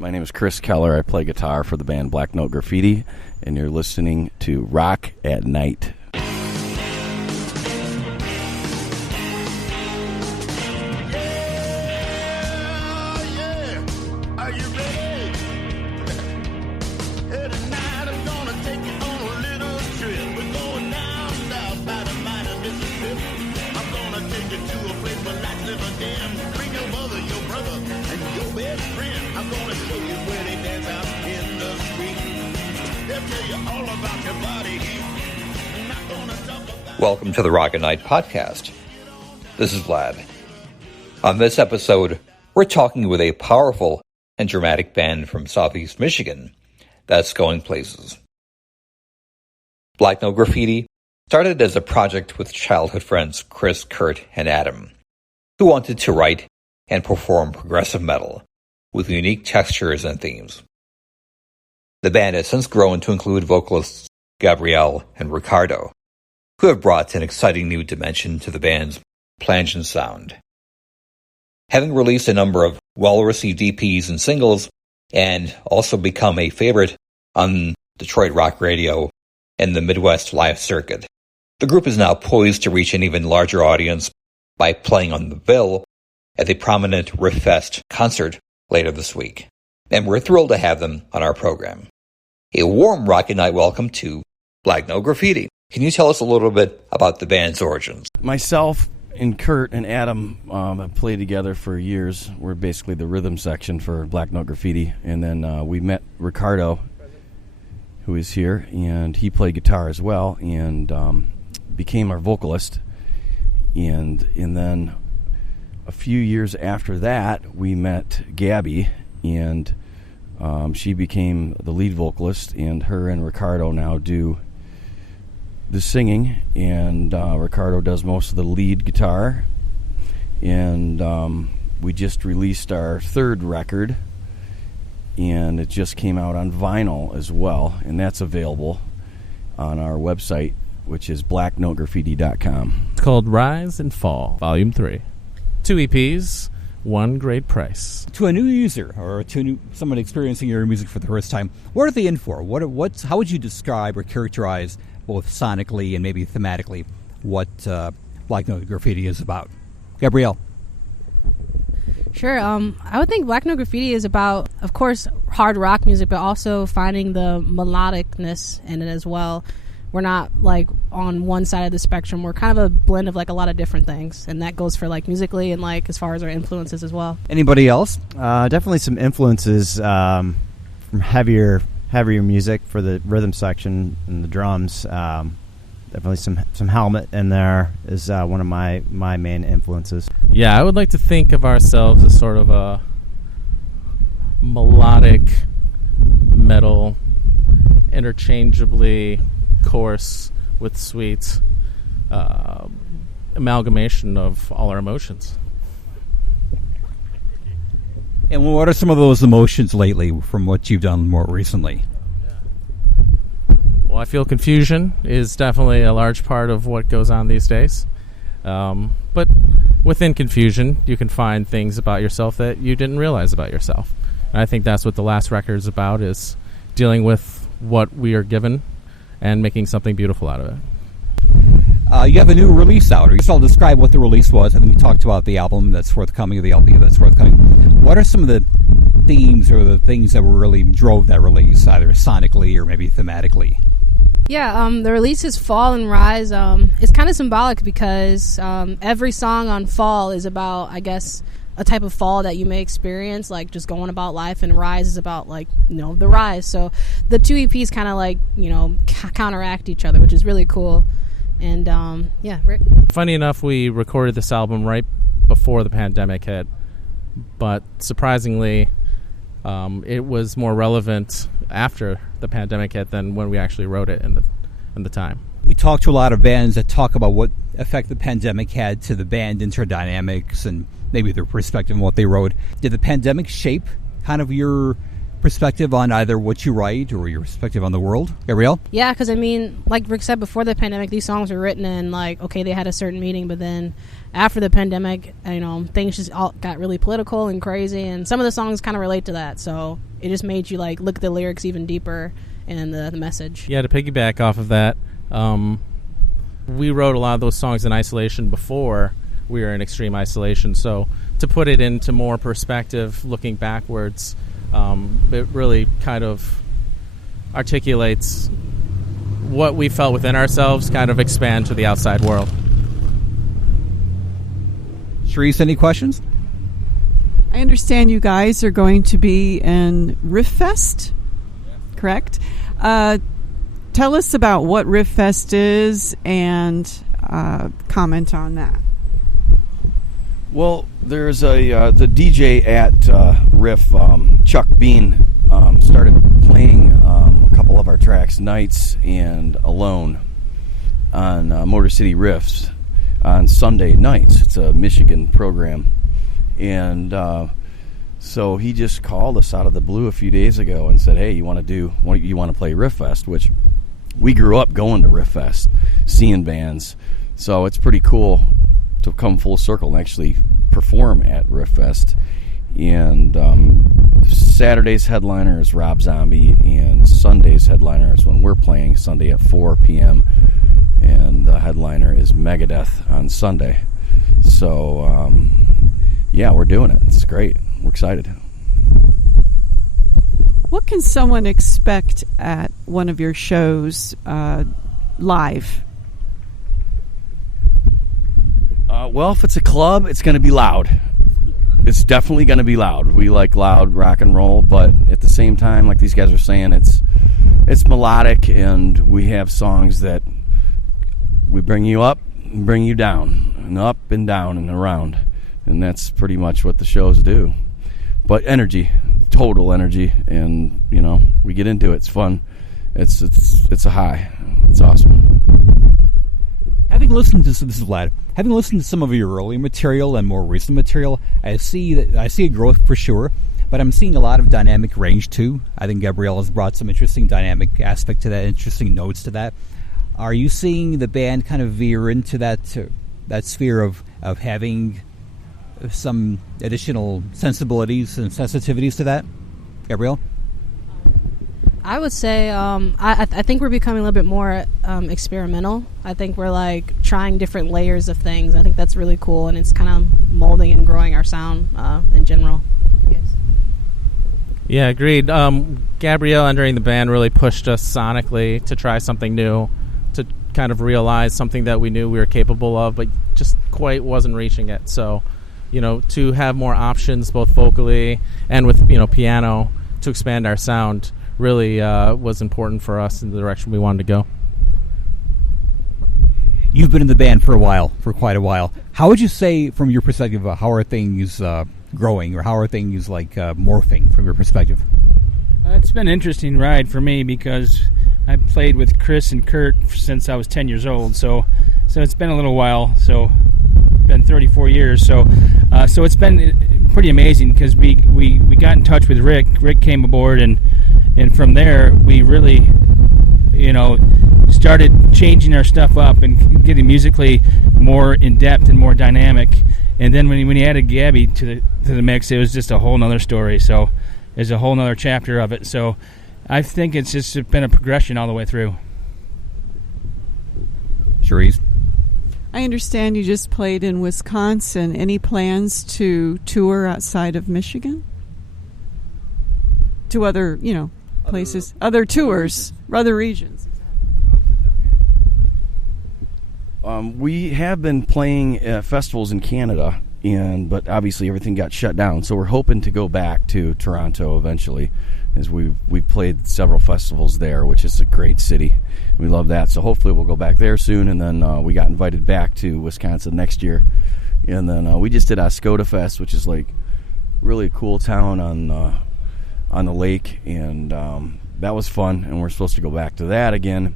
My name is Chris Keller. I play guitar for the band Black Note Graffiti, and you're listening to Rock at Night. Welcome to the Rock at Night podcast. This is Vlad. On this episode, we're talking with a powerful and dramatic band from Southeast Michigan that's going places. Black Note Graffiti started as a project with childhood friends Chris, Kurt, and Adam, who wanted to write and perform progressive metal with unique textures and themes. The band has since grown to include vocalists Gabrielle and Ricardo, who have brought an exciting new dimension to the band's plangent sound. Having released a number of well-received EPs and singles, and also become a favorite on Detroit rock radio and the Midwest live circuit, the group is now poised to reach an even larger audience by playing on the bill at a prominent RIFF Fest concert later this week. And we're thrilled to have them on our program. A warm Rock at Night welcome to Black Note Graffiti. Can you tell us a little bit about the band's origins? Myself and Kurt and Adam have played together for years. We're basically the rhythm section for Black Note Graffiti. And then we met Ricardo, who is here, and he played guitar as well, and became our vocalist. And then a few years after that, we met Gabby, and she became the lead vocalist, and her and Ricardo now do the singing, and Ricardo does most of the lead guitar. And we just released our third record, and it just came out on vinyl as well, and that's available on our website, which is blacknotegraffiti.com. It's called Rise and Fall, Volume 3. 2 EPs, one great price. To a new user or to someone experiencing your music for the first time, what are they in for? How would you describe or characterize, both sonically and maybe thematically, what Black Note Graffiti is about? Gabrielle. Sure. I would think Black Note Graffiti is about, of course, hard rock music, but also finding the melodicness in it as well. We're not like on one side of the spectrum. We're kind of a blend of like a lot of different things, and that goes for like musically and like as far as our influences as well. Anybody else? Definitely some influences from heavier music for the rhythm section and the drums. Definitely some Helmet in there is one of my main influences. Yeah, I would like to think of ourselves as sort of a melodic metal, interchangeably coarse with sweet amalgamation of all our emotions. And what are some of those emotions lately from what you've done more recently? Well, I feel confusion is definitely a large part of what goes on these days. But within confusion, you can find things about yourself that you didn't realize about yourself. And I think that's what the last record is about, is dealing with what we are given and making something beautiful out of it. You have a new release out. You still describe what the release was. I think you talked about the album that's forthcoming, or the LP that's forthcoming. What are some of the themes or the things that really drove that release, either sonically or maybe thematically? Yeah, the release is Fall and Rise. It's kind of symbolic because every song on Fall is about, I guess, a type of fall that you may experience, like just going about life, and Rise is about, like, the rise. So the 2 EPs kind of like, counteract each other, which is really cool. And yeah, Rick? Funny enough, we recorded this album right before the pandemic hit, but surprisingly, it was more relevant after the pandemic hit than when we actually wrote it in the time. We talked to a lot of bands that talk about what effect the pandemic had to the band interdynamics and maybe their perspective on what they wrote. Did the pandemic shape kind of your perspective on either what you write or your perspective on the world, Gabrielle? Yeah, because I mean, like Rick said, before the pandemic, these songs were written and like, okay, they had a certain meaning, but then after the pandemic, things just all got really political and crazy, and some of the songs kind of relate to that. So it just made you like look at the lyrics even deeper and the message. Yeah, to piggyback off of that, we wrote a lot of those songs in isolation before we were in extreme isolation. So to put it into more perspective, looking backwards, it really kind of articulates what we felt within ourselves, kind of expand to the outside world. Sharice, any questions? I understand you guys are going to be in RIFF Fest, correct? Tell us about what RIFF Fest is and comment on that. Well, there's the DJ at RIFF, Chuck Bean, started playing a couple of our tracks, Nights and Alone, on Motor City Riffs on Sunday nights. It's a Michigan program. And so he just called us out of the blue a few days ago and said, hey, you want to play RIFF Fest, which we grew up going to RIFF Fest, seeing bands. So it's pretty cool to come full circle and actually perform at RIFF Fest. And Saturday's headliner is Rob Zombie, and Sunday's headliner is when we're playing, Sunday at 4 p.m. And the headliner is Megadeth on Sunday. So, yeah, we're doing it. It's great. We're excited. What can someone expect at one of your shows live? Well, if it's a club, it's going to be loud. It's definitely going to be loud. We like loud rock and roll, but at the same time, like these guys are saying, it's melodic, and we have songs that we bring you up and bring you down, and up and down and around, and that's pretty much what the shows do. But energy, total energy, and we get into it. It's fun. It's a high. It's awesome. Having listened to this is Vlad. Having listened to some of your early material and more recent material, I see a growth for sure, but I'm seeing a lot of dynamic range too. I think Gabrielle has brought some interesting dynamic aspect to that, interesting notes to that. Are you seeing the band kind of veer into that sphere of having some additional sensibilities and sensitivities to that, Gabrielle? I would say I think we're becoming a little bit more experimental. I think we're like trying different layers of things. I think that's really cool, and it's kind of molding and growing our sound in general. Yes. Yeah, agreed. Gabrielle entering the band really pushed us sonically to try something new, to kind of realize something that we knew we were capable of, but just quite wasn't reaching it. So, to have more options both vocally and with piano to expand our sound really was important for us in the direction we wanted to go. You've been in the band for quite a while. How would you say, from your perspective, how are things growing, or how are things morphing from your perspective? It's been an interesting ride for me because I played with Chris and Kurt since I was 10 years old. So it's been a little while. So been 34 years. So it's been pretty amazing because we got in touch with Rick. Rick came aboard, and from there we really started changing our stuff up and getting musically more in depth and more dynamic. And then when he added Gabby to the mix, it was just a whole nother story. So there's a whole nother chapter of it. So I think it's just been a progression all the way through. Cherise? I understand you just played in Wisconsin. Any plans to tour outside of Michigan? To other, places, other tours, other regions? We have been playing festivals in Canada, but obviously everything got shut down. So we're hoping to go back to Toronto eventually, as we played several festivals there, which is a great city. We love that. So hopefully we'll go back there soon, and then we got invited back to Wisconsin next year. And then we just did Oscoda Fest, which is like really a cool town on the lake, and that was fun. And we're supposed to go back to that again.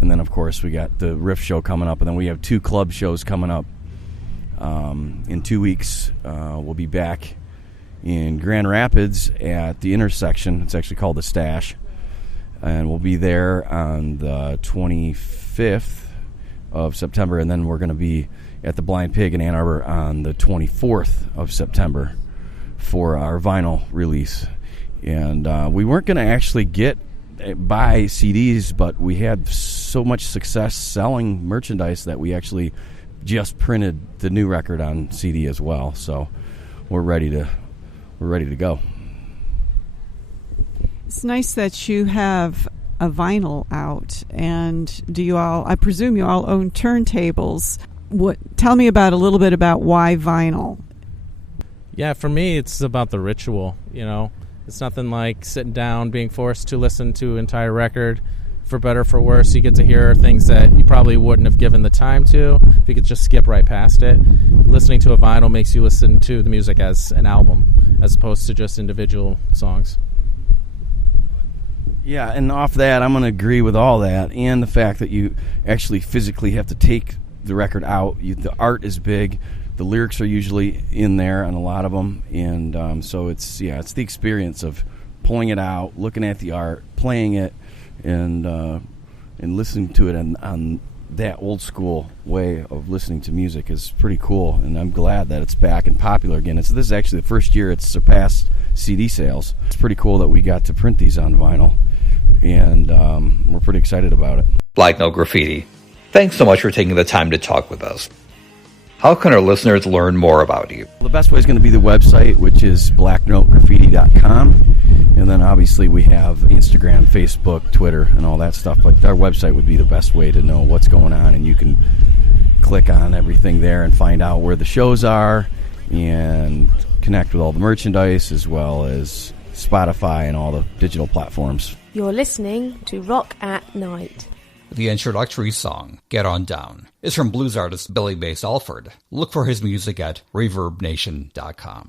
And then, of course, we got the RIFF show coming up, and then we have 2 club shows coming up in 2 weeks. We'll be back in Grand Rapids at the intersection. It's actually called the Stash. And we'll be there on the 25th of September, and then we're going to be at the Blind Pig in Ann Arbor on the 24th of September for our vinyl release. And we weren't going to actually buy CDs, but we had so much success selling merchandise that we actually just printed the new record on CD as well. So we're ready to go. It's nice that you have a vinyl out, and I presume you all own turntables. Tell me a little bit about why vinyl. Yeah, for me, it's about the ritual, It's nothing like sitting down, being forced to listen to an entire record. For better or for worse, you get to hear things that you probably wouldn't have given the time to if you could just skip right past it. Listening to a vinyl makes you listen to the music as an album, as opposed to just individual songs. Yeah, and off that, I'm going to agree with all that, and the fact that you actually physically have to take the record out. The art is big. The lyrics are usually in there on a lot of them, and so it's the experience of pulling it out, looking at the art, playing it, and listening to it on that old school way of listening to music is pretty cool, and I'm glad that it's back and popular again. This is actually the first year it's surpassed CD sales. It's pretty cool that we got to print these on vinyl, and we're pretty excited about it. Black Note Graffiti, thanks so much for taking the time to talk with us. How can our listeners learn more about you? Well, the best way is going to be the website, which is blacknotegraffiti.com. And then obviously we have Instagram, Facebook, Twitter, and all that stuff. But our website would be the best way to know what's going on. And you can click on everything there and find out where the shows are and connect with all the merchandise, as well as Spotify and all the digital platforms. You're listening to Rock at Night. The introductory song, Get On Down, is from blues artist Billy Bass Alford. Look for his music at ReverbNation.com.